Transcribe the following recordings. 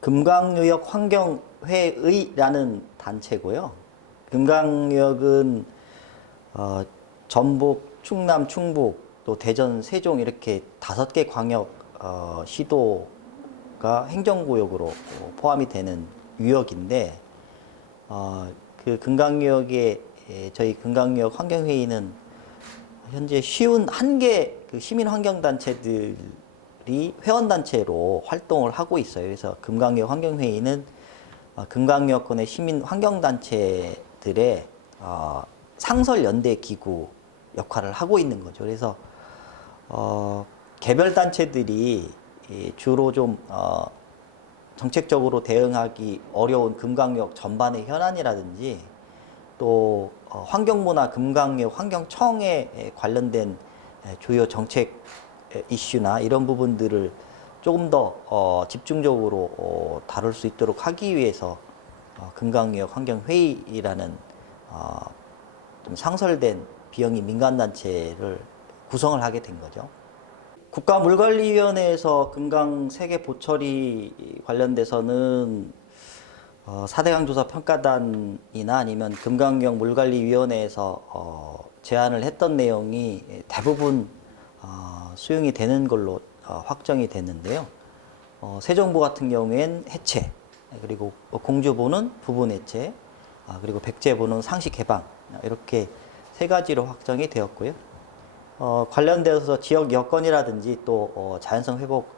금강유역 환경회의라는 단체고요. 금강유역은 전북, 충남, 충북, 또 대전, 세종 이렇게 5개 광역 시도가 행정구역으로 포함이 되는 유역인데 그 금강유역에 저희 금강유역 환경회의는 현재 51개 그 시민환경단체들이 회원단체로 활동을 하고 있어요. 그래서 금강유역 환경회의는 금강유역권의 시민환경단체들의 상설연대기구 역할을 하고 있는 거죠. 그래서 개별 단체들이 주로 좀 정책적으로 대응하기 어려운 금강유역 전반의 현안이라든지 또 환경부나 금강유역 환경청에 관련된 주요 정책 이슈나 이런 부분들을 조금 더 집중적으로 다룰 수 있도록 하기 위해서 금강유역 환경회의라는 좀 상설된 비영리 민간단체를 구성을 하게 된 거죠. 국가물관리위원회에서 금강 세계 보처리 관련돼서는 4대강 조사 평가단이나 아니면 금강유역 물관리위원회에서 제안을 했던 내용이 대부분 수용이 되는 걸로 확정이 됐는데요. 세종보 같은 경우엔 해체, 그리고 공주보는 부분 해체, 그리고 백제보는 상시 개방 이렇게 3가지로 확정이 되었고요. 관련되어서 지역 여건이라든지 또 자연성 회복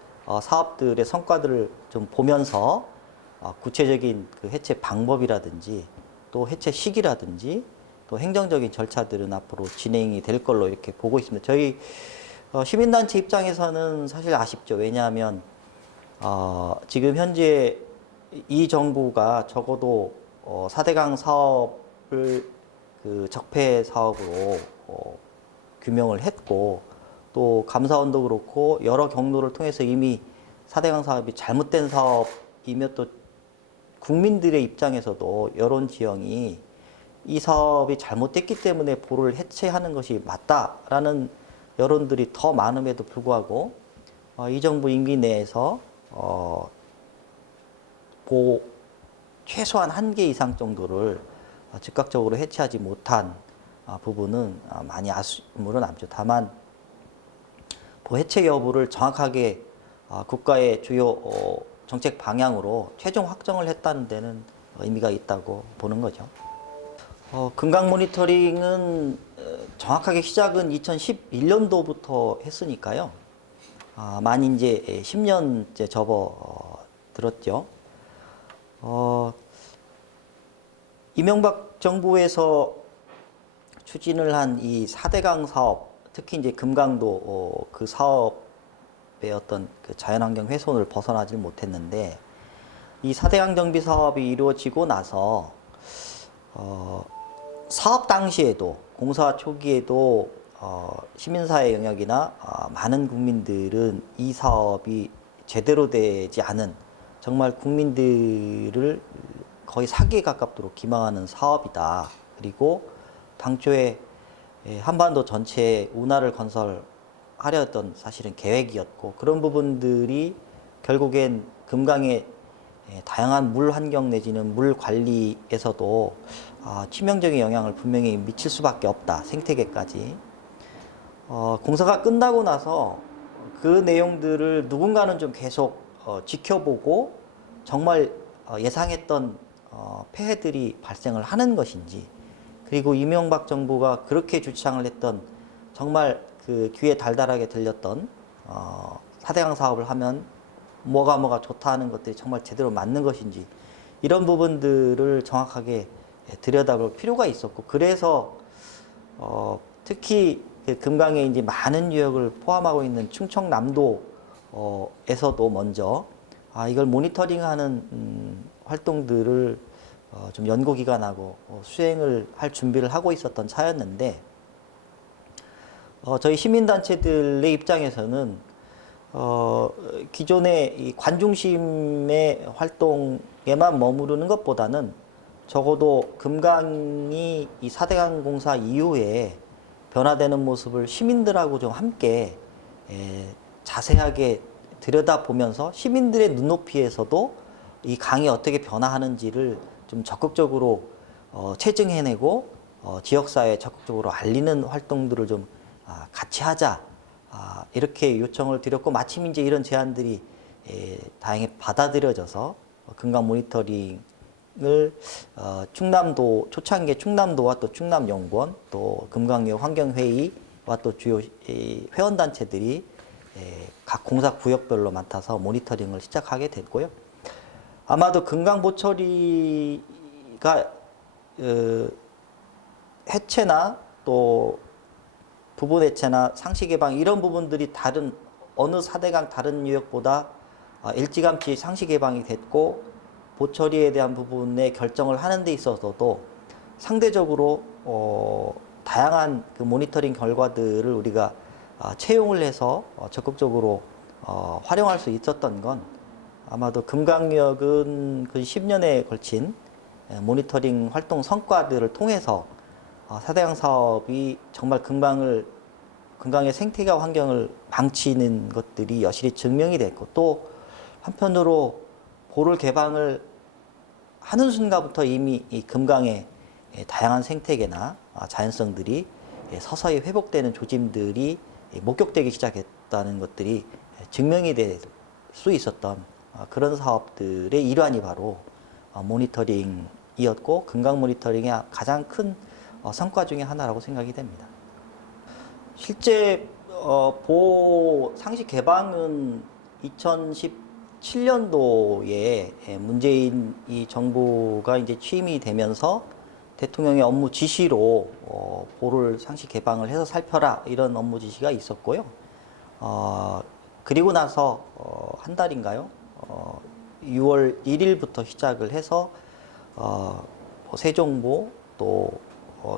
사업들의 성과들을 좀 보면서 구체적인 그 해체 방법이라든지 또 해체 시기라든지 또 행정적인 절차들은 앞으로 진행이 될 걸로 이렇게 보고 있습니다. 저희 시민단체 입장에서는 사실 아쉽죠. 왜냐하면 지금 현재 이 정부가 적어도 4대강 사업을 그 적폐 사업으로 규명을 했고 또 감사원도 그렇고 여러 경로를 통해서 이미 4대강 사업이 잘못된 사업이며 또 국민들의 입장에서도 여론 지형이 이 사업이 잘못됐기 때문에 보를 해체하는 것이 맞다라는 여론들이 더 많음에도 불구하고 이 정부 임기 내에서 보 최소한 1개 이상 정도를 즉각적으로 해체하지 못한 부분은 많이 아쉬움으로 남죠. 다만 보 해체 여부를 정확하게 국가의 주요 정책 방향으로 최종 확정을 했다는 데는 의미가 있다고 보는 거죠. 금강 모니터링은 정확하게 시작은 2011년도부터 했으니까요. 많이 이제 10년째 접어들었죠. 이명박 정부에서 추진을 한 이 4대강 사업, 특히 이제 금강도 그 사업의 어떤 그 자연환경 훼손을 벗어나질 못했는데 이 4대강 정비 사업이 이루어지고 나서 사업 당시에도 공사 초기에도 시민사회 영역이나 많은 국민들은 이 사업이 제대로 되지 않은 정말 국민들을 거의 사기에 가깝도록 기망하는 사업이다. 그리고 당초에 한반도 전체에 운하를 건설하려 했던 사실은 계획이었고 그런 부분들이 결국엔 금강의 다양한 물 환경 내지는 물 관리에서도 치명적인 영향을 분명히 미칠 수밖에 없다. 생태계까지. 공사가 끝나고 나서 그 내용들을 누군가는 좀 계속 지켜보고 정말 예상했던 폐해들이 발생을 하는 것인지 그리고 이명박 정부가 그렇게 주창을 했던 정말 그 귀에 달달하게 들렸던 4대강 사업을 하면 뭐가 좋다 하는 것들이 정말 제대로 맞는 것인지 이런 부분들을 정확하게 들여다볼 필요가 있었고 그래서 특히 그 금강에 이제 많은 유역을 포함하고 있는 충청남도에서도 먼저 이걸 모니터링하는 활동들을 좀 연구기관하고 수행을 할 준비를 하고 있었던 차였는데 저희 시민단체들의 입장에서는 기존의 이 관중심의 활동에만 머무르는 것보다는 적어도 금강이 이 4대강 공사 이후에 변화되는 모습을 시민들하고 좀 함께 자세하게 들여다보면서 시민들의 눈높이에서도 이 강이 어떻게 변화하는지를 좀 적극적으로 체증해내고 지역사회에 적극적으로 알리는 활동들을 좀 같이 하자. 이렇게 요청을 드렸고 마침 이제 이런 제안들이 다행히 받아들여져서 금강 모니터링을 충남도 초창기에 충남도와 또 충남연구원 또 금강역 환경회의와 또 주요 회원단체들이 각 공사 구역별로 맡아서 모니터링을 시작하게 됐고요. 아마도 금강보처리가 해체나 또 부분 해체나 상시 개방 이런 부분들이 다른 어느 4대강 다른 유역보다 일찌감치 상시 개방이 됐고 보처리에 대한 부분에 결정을 하는 데 있어서도 상대적으로 다양한 그 모니터링 결과들을 우리가 채용을 해서 적극적으로 활용할 수 있었던 건 아마도 금강역은 그 10년에 걸친 모니터링 활동 성과들을 통해서 4대강 사업이 정말 금강의 생태계 환경을 망치는 것들이 여실히 증명이 됐고 또 한편으로 보를 개방을 하는 순간부터 이미 이 금강의 다양한 생태계나 자연성들이 서서히 회복되는 조짐들이 목격되기 시작했다는 것들이 증명이 될 수 있었던 그런 사업들의 일환이 바로 모니터링이었고 금강 모니터링의 가장 큰 성과 중에 하나라고 생각이 됩니다. 실제 보호 상시 개방은 2017년도에 문재인 이 정부가 이제 취임이 되면서 대통령의 업무 지시로 보를 상시 개방을 해서 살펴라 이런 업무 지시가 있었고요. 그리고 나서 한 달인가요? 6월 1일부터 시작을 해서 세종보 또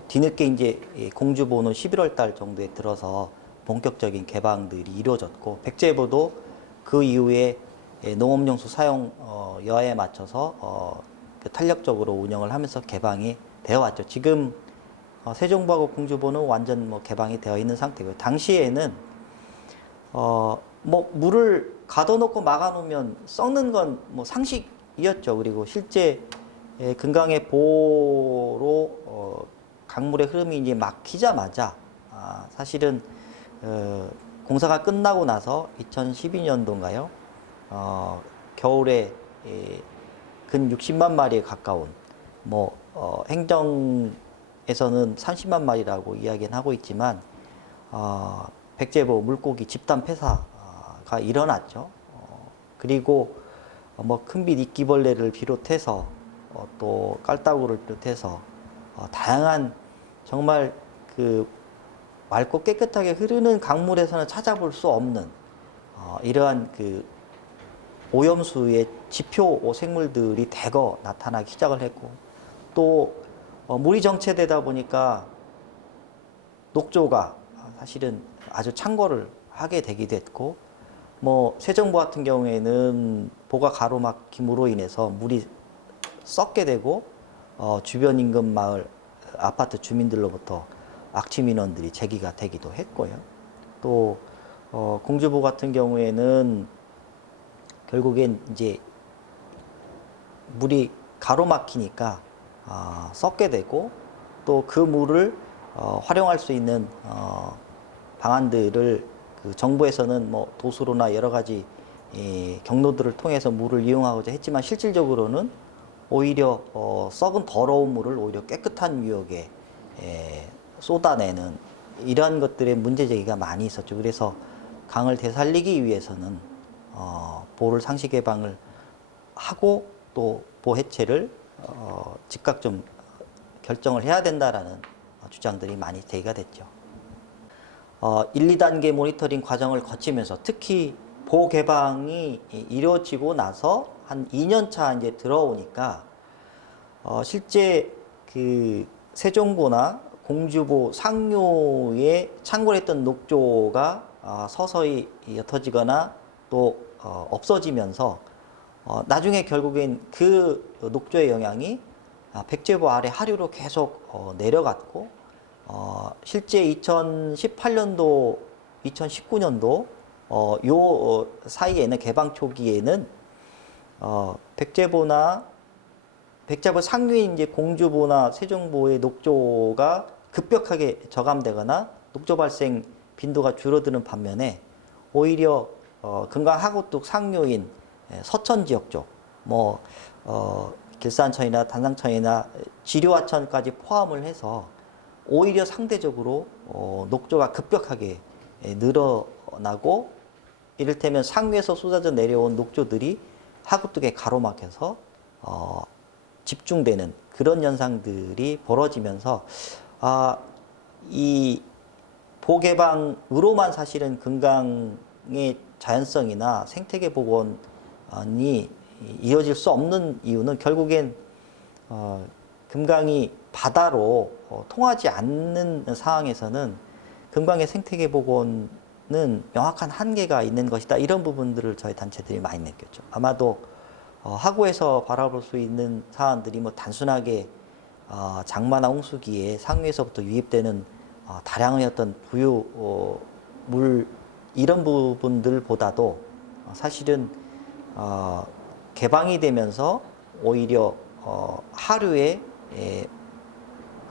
뒤늦게 이제 공주보는 11월 달 정도에 들어서 본격적인 개방들이 이루어졌고 백제보도 그 이후에 농업용수 사용 여하에 맞춰서 탄력적으로 운영을 하면서 개방이 되어 왔죠. 지금 세종보하고 공주보는 완전 뭐 개방이 되어 있는 상태고요. 당시에는 뭐 물을 가둬놓고 막아놓으면 썩는 건 뭐 상식이었죠. 그리고 실제 금강의 보로 강물의 흐름이 이제 막히자마자 사실은 공사가 끝나고 나서 2012년도인가요? 겨울에 근 60만 마리에 가까운 뭐 행정에서는 30만 마리라고 이야기는 하고 있지만 백제보 물고기 집단 폐사가 일어났죠. 그리고 뭐 큰빛 이끼벌레를 비롯해서 또 깔따구를 비롯해서 다양한 정말 그 맑고 깨끗하게 흐르는 강물에서는 찾아볼 수 없는 이러한 그 오염수의 지표 생물들이 대거 나타나기 시작을 했고 또 물이 정체되다 보니까 녹조가 사실은 아주 창궐을 하게 되기도 했고 뭐 세정보 같은 경우에는 보가 가로막힘으로 인해서 물이 썩게 되고 주변 인근 마을 아파트 주민들로부터 악취 민원들이 제기가 되기도 했고요. 또 공주보 같은 경우에는 결국엔 이제 물이 가로막히니까 썩게 되고 또 그 물을 활용할 수 있는 방안들을 그 정부에서는 뭐 도수로나 여러 가지 경로들을 통해서 물을 이용하고자 했지만 실질적으로는 오히려 썩은 더러운 물을 오히려 깨끗한 유역에 쏟아내는 이러한 것들의 문제 제기가 많이 있었죠. 그래서 강을 되살리기 위해서는 보를 상시 개방을 하고 또 보 해체를 즉각 좀 결정을 해야 된다라는 주장들이 많이 제기가 됐죠. 1, 2단계 모니터링 과정을 거치면서 특히 보 개방이 이루어지고 나서 한 2년 차 이제 들어오니까 실제 그 세종보나 공주보 상류에 창궐했던 녹조가 서서히 옅어지거나 또 없어지면서 나중에 결국엔 그 녹조의 영향이 백제보 아래 하류로 계속 내려갔고 실제 2018년도, 2019년도 요 사이에는 개방 초기에는 백제보 상류인 이제 공주보나 세종보의 녹조가 급격하게 저감되거나 녹조 발생 빈도가 줄어드는 반면에 오히려 금강 하구뚝 상류인 서천 지역 쪽, 뭐 길산천이나 단상천이나 지류하천까지 포함을 해서 오히려 상대적으로 녹조가 급격하게 늘어나고, 이를테면 상류에서 쏟아져 내려온 녹조들이 하구뚝에 가로막혀서 집중되는 그런 현상들이 벌어지면서 이 보개방으로만 사실은 금강의 자연성이나 생태계 복원이 이어질 수 없는 이유는 결국엔 금강이 바다로 통하지 않는 상황에서는 금강의 생태계 복원은 명확한 한계가 있는 것이다. 이런 부분들을 저희 단체들이 많이 느꼈죠. 아마도 하구에서 바라볼 수 있는 사안들이 뭐 단순하게 장마나 홍수기에 상류에서부터 유입되는 다량의 어떤 부유 물 이런 부분들보다도 사실은 개방이 되면서 오히려 하류의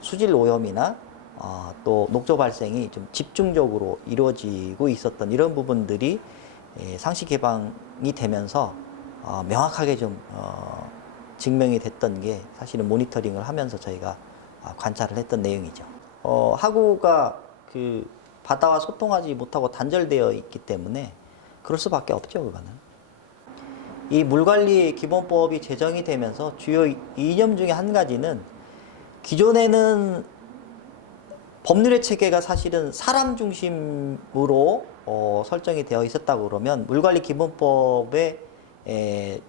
수질 오염이나 또 녹조 발생이 좀 집중적으로 이루어지고 있었던 이런 부분들이 상시 개방이 되면서 명확하게 좀 증명이 됐던 게 사실은 모니터링을 하면서 저희가 관찰을 했던 내용이죠. 하구가 그 바다와 소통하지 못하고 단절되어 있기 때문에 그럴 수밖에 없죠, 그거는. 이 물관리 기본법이 제정이 되면서 주요 이념 중에 한 가지는, 기존에는 법률의 체계가 사실은 사람 중심으로 설정이 되어 있었다고 그러면 물관리 기본법의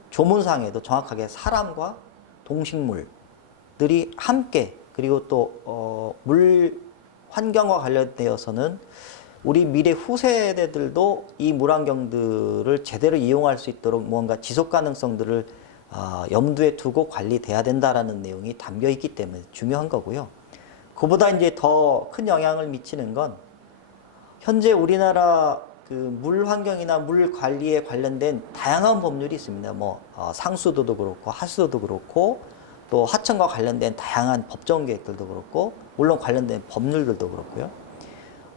조문상에도 정확하게 사람과 동식물들이 함께, 그리고 또 물 환경과 관련되어서는 우리 미래 후세대들도 이 물환경들을 제대로 이용할 수 있도록 뭔가 지속 가능성들을 염두에 두고 관리돼야 된다라는 내용이 담겨 있기 때문에 중요한 거고요. 그보다 이제 더 큰 영향을 미치는 건, 현재 우리나라 그 물 환경이나 물 관리에 관련된 다양한 법률이 있습니다. 뭐 상수도도 그렇고 하수도도 그렇고 또 하천과 관련된 다양한 법정 계획들도 그렇고, 물론 관련된 법률들도 그렇고요.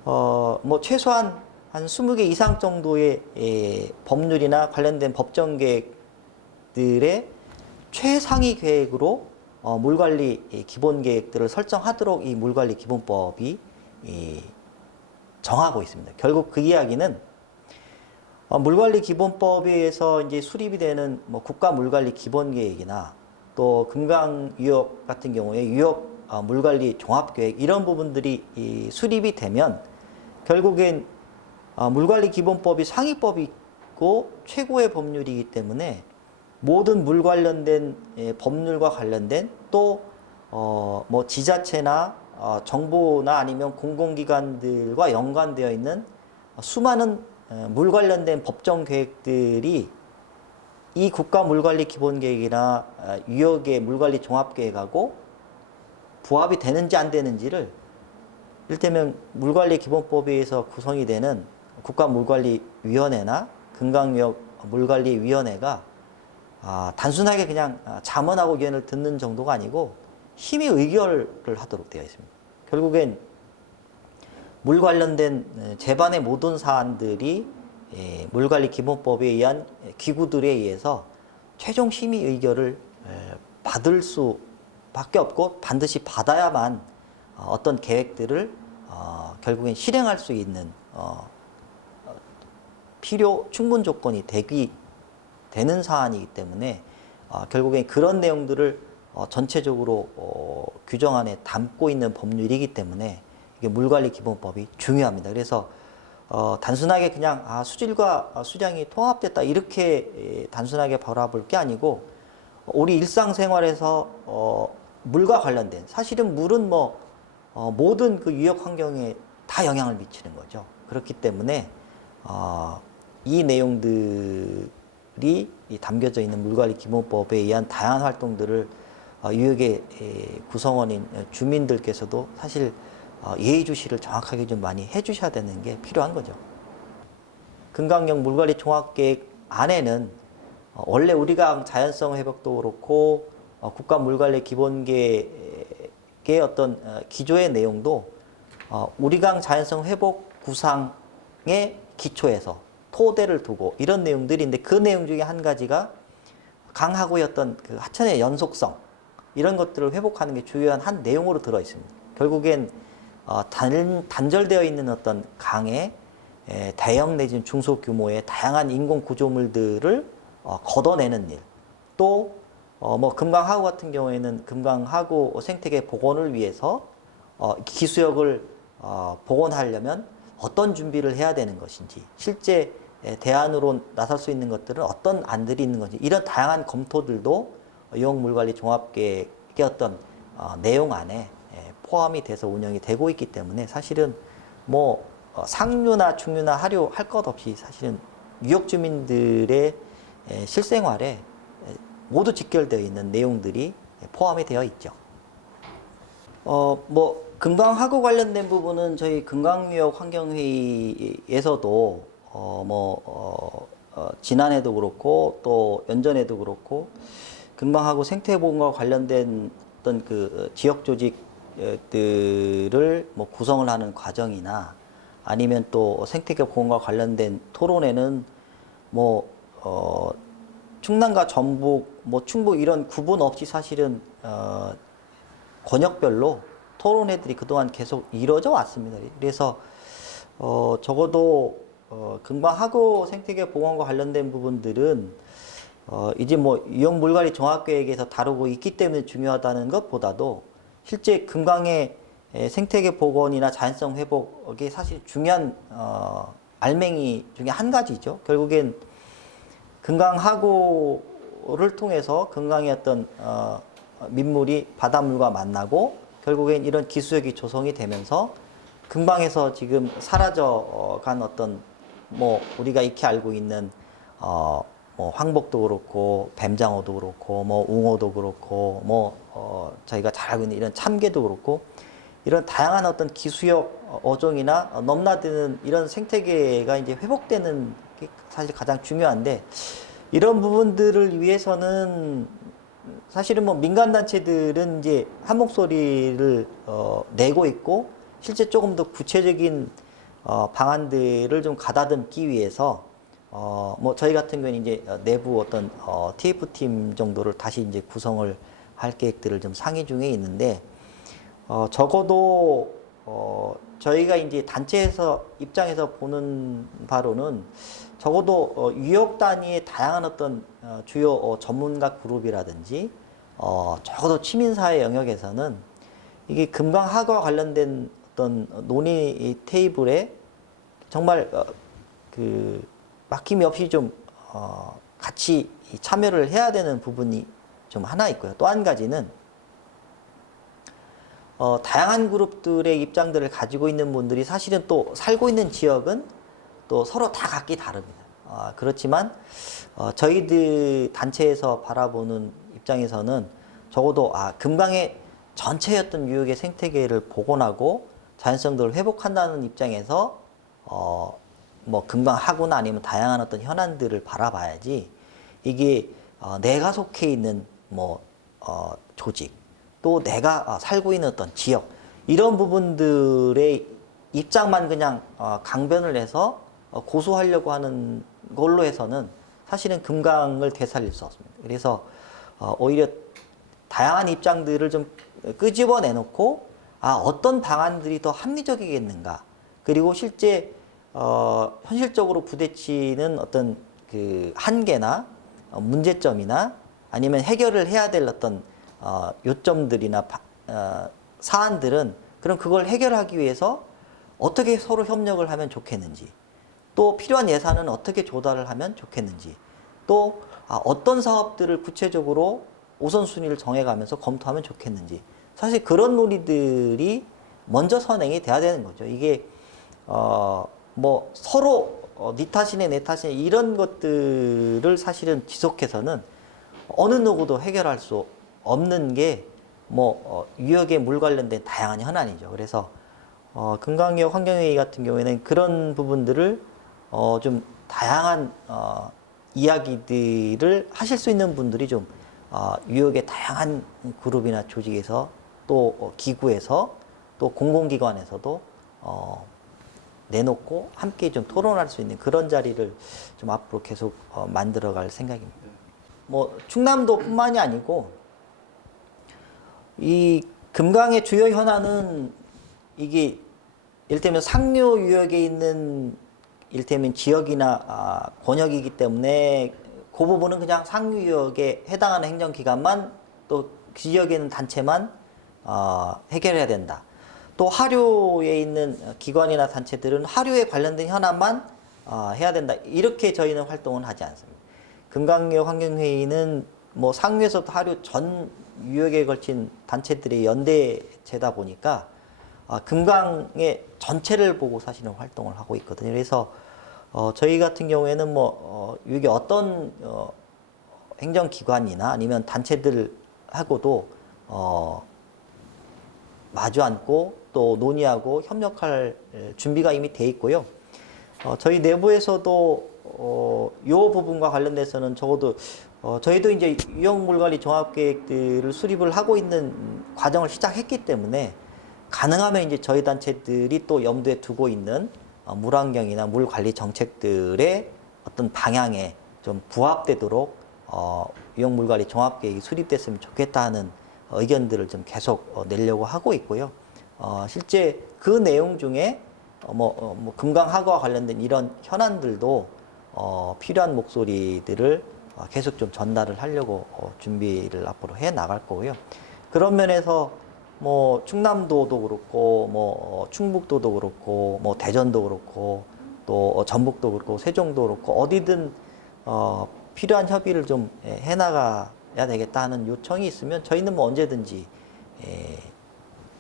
뭐 최소한 한 20개 이상 정도의 법률이나 관련된 법정 계획들의 최상위 계획으로 물관리 기본 계획들을 설정하도록 이 물관리 기본법이 정하고 있습니다. 결국 그 이야기는 물관리 기본법에 의해서 이제 수립이 되는 뭐 국가 물관리 기본 계획이나 또 금강 유역 같은 경우에 유역 물관리 종합 계획, 이런 부분들이 수립이 되면 결국엔 물관리 기본법이 상위법이고 최고의 법률이기 때문에 모든 물 관련된 법률과 관련된 또 뭐 지자체나 정부나 아니면 공공기관들과 연관되어 있는 수많은 물 관련된 법정 계획들이 이 국가 물관리 기본 계획이나 유역의 물관리 종합 계획하고 부합이 되는지 안 되는지를, 이를테면 물관리 기본법에 의해서 구성이 되는 국가물관리위원회나 금강유역 물관리위원회가 단순하게 그냥 자문하고 의견을 듣는 정도가 아니고 심의 의결을 하도록 되어 있습니다. 결국엔 물 관련된 제반의 모든 사안들이 물관리 기본법에 의한 기구들에 의해서 최종 심의 의결을 받을 수밖에 없고, 반드시 받아야만 어떤 계획들을 결국엔 실행할 수 있는 필요 충분 조건이 되는 사안이기 때문에 결국엔 그런 내용들을 전체적으로 규정안에 담고 있는 법률이기 때문에 이게 물관리 기본법이 중요합니다. 그래서 단순하게 그냥 수질과 수량이 통합됐다 이렇게 단순하게 바라볼 게 아니고, 우리 일상생활에서 물과 관련된, 사실은 물은 뭐 모든 그 유역 환경에 다 영향을 미치는 거죠. 그렇기 때문에 이 내용들이 담겨져 있는 물관리 기본법에 의한 다양한 활동들을 유역의 구성원인 주민들께서도 사실 예의주시를 정확하게 좀 많이 해주셔야 되는 게 필요한 거죠. 금강역 물관리 종합계획 안에는 원래 우리강 자연성 회복도 그렇고 국가물관리 기본계의 어떤 기조의 내용도 우리강 자연성 회복 구상의 기초에서 토대를 두고 이런 내용들인데 그 내용 중에 한 가지가 강하고의 어떤 그 하천의 연속성 이런 것들을 회복하는 게 주요한 한 내용으로 들어 있습니다. 결국엔 단절되어 있는 어떤 강의 대형 내지는 중소규모의 다양한 인공 구조물들을 걷어내는 일. 또 뭐 금강하구 같은 경우에는 금강하구 생태계 복원을 위해서 기수역을 복원하려면 어떤 준비를 해야 되는 것인지, 실제 대안으로 나설 수 있는 것들은 어떤 안들이 있는 건지, 이런 다양한 검토들도 유형물관리 종합계획의 어떤 내용 안에 포함이 돼서 운영이 되고 있기 때문에 사실은 뭐 상류나 중류나 하류 할 것 없이 사실은 유역 주민들의 실생활에 모두 직결되어 있는 내용들이 포함이 되어 있죠. 뭐 금강하고 관련된 부분은 저희 금강유역 환경회의에서도 지난해도 그렇고 또 연전에도 그렇고 금강하고 생태보건과 관련된 어떤 그 지역 조직들을 뭐 구성을 하는 과정이나 아니면 또 생태계 보건과 관련된 토론회는 충남과 전북, 충북 이런 구분 없이 사실은 권역별로 토론회들이 그동안 계속 이루어져 왔습니다. 그래서 적어도 금강하고 생태계 보건과 관련된 부분들은 이제 뭐 유형물관리 종합계획에서 다루고 있기 때문에 중요하다는 것보다도 실제 금강의 생태계 복원이나 자연성 회복이 사실 중요한 알맹이 중에 한 가지죠. 결국엔 금강하고를 통해서 금강의 어떤 민물이 바닷물과 만나고 결국엔 이런 기수역이 조성이 되면서 금강에서 지금 사라져간 어떤 우리가 익히 알고 있는 황복도 그렇고 뱀장어도 그렇고 웅어도 그렇고 저희가 잘 알고 있는 이런 참개도 그렇고 이런 다양한 어떤 기수역 어종이나 넘나드는 이런 생태계가 이제 회복되는 게 사실 가장 중요한데, 이런 부분들을 위해서는 사실은 민간단체들은 이제 한 목소리를 내고 있고, 실제 조금 더 구체적인 방안들을 좀 가다듬기 위해서 저희 같은 경우는 이제 내부 어떤 TF팀 정도를 다시 이제 구성을 할 계획들을 좀 상의 중에 있는데, 적어도 저희가 이제 단체에서 입장에서 보는 바로는 적어도 유역 단위의 다양한 어떤 주요 전문가 그룹이라든지 적어도 시민사회 영역에서는 이게 금강하고와 관련된 어떤 논의 테이블에 정말 그 막힘이 없이 좀 같이 참여를 해야 되는 부분이 좀 하나 있고요. 또 한 가지는 다양한 그룹들의 입장들을 가지고 있는 분들이 사실은 또 살고 있는 지역은 또 서로 다 각기 다릅니다. 그렇지만 저희들 단체에서 바라보는 입장에서는 적어도 금강의 전체였던 유역의 생태계를 복원하고 자연성들을 회복한다는 입장에서 금강하거나 아니면 다양한 어떤 현안들을 바라봐야지, 이게 내가 속해 있는 조직, 또 내가 살고 있는 어떤 지역, 이런 부분들의 입장만 그냥 강변을 해서 고수하려고 하는 걸로 해서는 사실은 금강을 되살릴 수 없습니다. 그래서 오히려 다양한 입장들을 좀 끄집어 내놓고 어떤 방안들이 더 합리적이겠는가, 그리고 실제 현실적으로 부딪히는 어떤 그 한계나 문제점이나 아니면 해결을 해야 될 어떤 요점들이나 사안들은 그럼 그걸 해결하기 위해서 어떻게 서로 협력을 하면 좋겠는지, 또 필요한 예산은 어떻게 조달을 하면 좋겠는지, 또 어떤 사업들을 구체적으로 우선순위를 정해가면서 검토하면 좋겠는지, 사실 그런 논의들이 먼저 선행이 돼야 되는 거죠. 이게 서로 네 탓이네 내 탓이네 이런 것들을 사실은 지속해서는 어느 누구도 해결할 수 없는 게 유역의 물 관련된 다양한 현안이죠. 그래서 금강유역 환경회의 같은 경우에는 그런 부분들을 좀 다양한 이야기들을 하실 수 있는 분들이 좀 뉴욕의 다양한 그룹이나 조직에서 또 기구에서 또 공공기관에서도 내놓고 함께 좀 토론할 수 있는 그런 자리를 좀 앞으로 계속 만들어갈 생각입니다. 뭐 충남도뿐만이 아니고 이 금강의 주요 현안은 이게 이를테면 상류 유역에 있는 이를테면 지역이나 권역이기 때문에 그 부분은 그냥 상류 유역에 해당하는 행정기관만 또 그 지역에 있는 단체만 해결해야 된다. 또 하류에 있는 기관이나 단체들은 하류에 관련된 현안만 해야 된다. 이렇게 저희는 활동을 하지 않습니다. 금강유역 환경회의는 뭐 상류에서부터 하류 전 유역에 걸친 단체들의 연대체다 보니까 금강의 전체를 보고 사실은 활동을 하고 있거든요. 그래서 저희 같은 경우에는 뭐 이게 어떤 행정기관이나 아니면 단체들하고도 마주 앉고 또 논의하고 협력할 준비가 이미 돼 있고요. 저희 내부에서도 이 부분과 관련돼서는 적어도 저희도 이제 유형물관리 종합계획들을 수립을 하고 있는 과정을 시작했기 때문에 가능하면 이제 저희 단체들이 또 염두에 두고 있는 물환경이나 물관리 정책들의 어떤 방향에 좀 부합되도록 유형물관리 종합계획이 수립됐으면 좋겠다 하는 의견들을 좀 계속 내려고 하고 있고요. 실제 그 내용 중에 금강하구와 관련된 이런 현안들도 필요한 목소리들을 계속 좀 전달을 하려고 준비를 앞으로 해 나갈 거고요. 그런 면에서 뭐 충남도도 그렇고 충북도도 그렇고 대전도 그렇고 또 전북도 그렇고 세종도 그렇고 어디든 필요한 협의를 좀 해 나가야 되겠다 하는 요청이 있으면 저희는 뭐 언제든지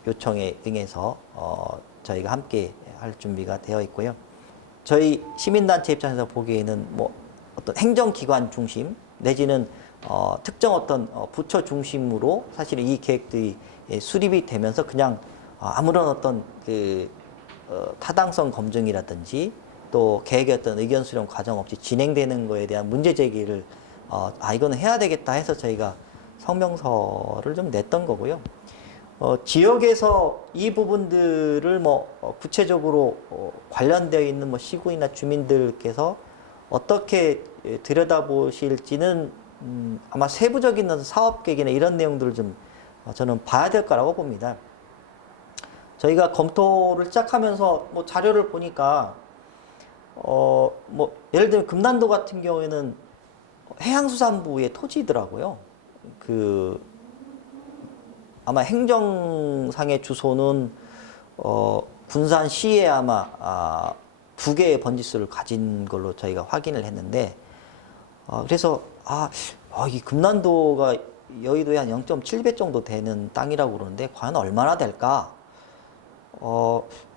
요청에 응해서 저희가 함께 할 준비가 되어 있고요. 저희 시민단체 입장에서 보기에는 뭐 어떤 행정기관 중심 내지는 특정 어떤 부처 중심으로 사실 이 계획들이 수립이 되면서 그냥 아무런 어떤 그 타당성 검증이라든지 또 계획의 어떤 의견 수렴 과정 없이 진행되는 거에 대한 문제 제기를 이거는 해야 되겠다 해서 저희가 성명서를 좀 냈던 거고요. 지역에서 이 부분들을 구체적으로 관련되어 있는 시군이나 주민들께서 어떻게 들여다보실지는 아마 세부적인 사업 계획이나 이런 내용들을 좀 저는 봐야 될 거라고 봅니다. 저희가 검토를 시작하면서 자료를 보니까 예를 들면 금난도 같은 경우에는 해양수산부의 토지더라고요. 아마 행정상의 주소는 군산시에 아마 2개의 번지수를 가진 걸로 저희가 확인을 했는데 그래서 이 금난도가 여의도에 한 0.7배 정도 되는 땅이라고 그러는데 과연 얼마나 될까?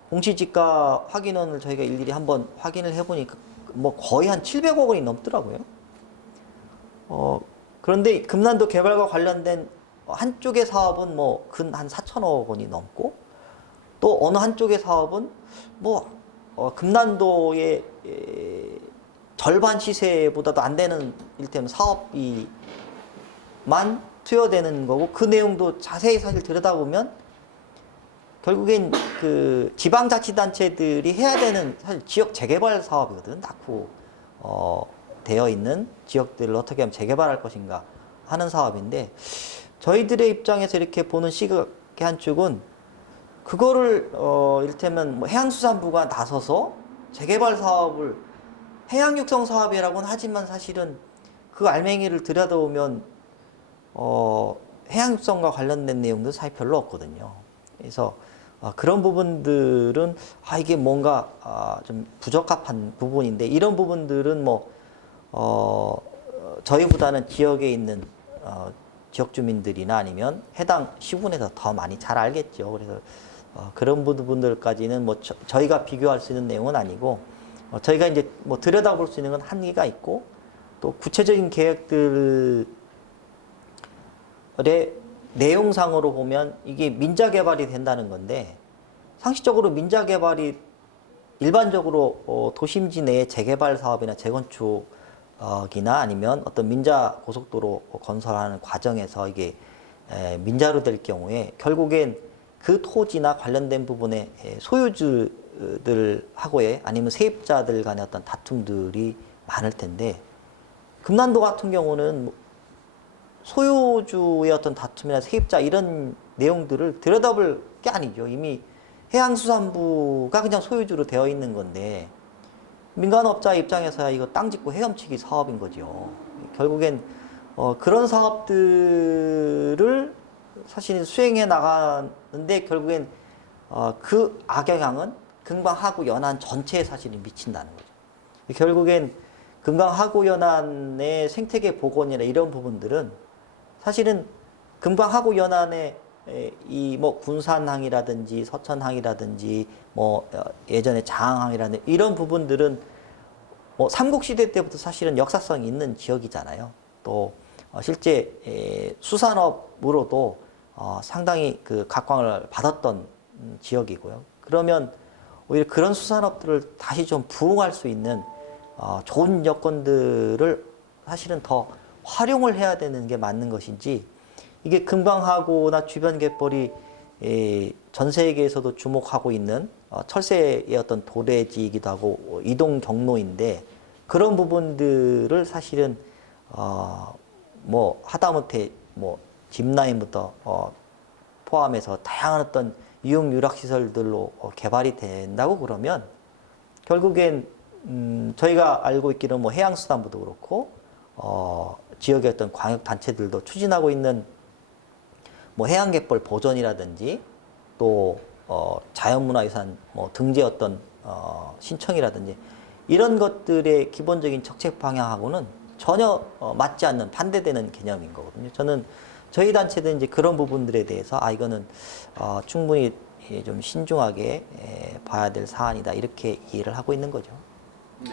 공시지가 확인원을 저희가 일일이 한번 확인을 해보니까 거의 한 700억 원이 넘더라고요. 그런데 금난도 개발과 관련된 한쪽의 사업은 근 한 4천억 원이 넘고 또 어느 한쪽의 사업은 금난도의 절반 시세보다도 안 되는 일테면 사업비만 투여되는 거고 그 내용도 자세히 사실 들여다보면 결국엔 그 지방자치단체들이 해야 되는 사실 지역 재개발 사업이거든. 낙후 되어 있는 지역들을 어떻게 하면 재개발할 것인가 하는 사업인데 저희들의 입장에서 이렇게 보는 시각의 한쪽은 그거를 이를테면 해양수산부가 나서서 재개발 사업을 해양육성 사업이라고는 하지만 사실은 그 알맹이를 들여다보면 해양육성과 관련된 내용도 사실 별로 없거든요. 그래서 그런 부분들은 이게 뭔가 좀 부적합한 부분인데 이런 부분들은 저희보다는 지역에 있는 지역 주민들이나 아니면 해당 시군에서 더 많이 잘 알겠죠. 그래서 그런 부분들까지는 저희가 비교할 수 있는 내용은 아니고 저희가 이제 들여다볼 수 있는 건 한계가 있고 또 구체적인 계획들의 내용상으로 보면 이게 민자 개발이 된다는 건데 상식적으로 민자 개발이 일반적으로 도심지 내의 재개발 사업이나 재건축 지역이나 아니면 어떤 민자 고속도로 건설하는 과정에서 이게 민자로 될 경우에 결국엔 그 토지나 관련된 부분의 소유주들하고의 아니면 세입자들 간의 어떤 다툼들이 많을 텐데, 금난도 같은 경우는 뭐 소유주의 어떤 다툼이나 세입자 이런 내용들을 들여다볼 게 아니죠. 이미 해양수산부가 그냥 소유주로 되어 있는 건데, 민간업자 입장에서야 이거 땅 짓고 헤엄치기 사업인 거죠. 결국엔 그런 사업들을 사실 수행해 나가는데 결국엔 그 악영향은 금강하구 연안 전체에 사실 미친다는 거죠. 결국엔 금강하구 연안의 생태계 복원이나 이런 부분들은 사실은 금강하구 연안의 이 뭐 군산항이라든지 서천항이라든지 뭐 예전에 장항이라든지 이런 부분들은 뭐 삼국시대 때부터 사실은 역사성이 있는 지역이잖아요. 또 실제 수산업으로도 상당히 그 각광을 받았던 지역이고요. 그러면 오히려 그런 수산업들을 다시 좀 부흥할 수 있는 좋은 여건들을 사실은 더 활용을 해야 되는 게 맞는 것인지, 이게 금강하구나 주변 갯벌이 전 세계에서도 주목하고 있는 철새의 어떤 도래지이기도 하고 이동 경로인데, 그런 부분들을 사실은 뭐 하다못해 뭐 짚라인부터 포함해서 다양한 어떤 유흥 유락 시설들로 개발이 된다고 그러면 결국엔 저희가 알고 있기로는 뭐 해양수산부도 그렇고 지역의 어떤 광역 단체들도 추진하고 있는 뭐 해양갯벌 보전이라든지 또 자연문화유산 뭐 등재 어떤 신청이라든지 이런 것들의 기본적인 정책 방향하고는 전혀 맞지 않는, 반대되는 개념인 거거든요. 저는 저희 단체도 이제 그런 부분들에 대해서 이거는 충분히 좀 신중하게 봐야 될 사안이다, 이렇게 이해를 하고 있는 거죠. 네.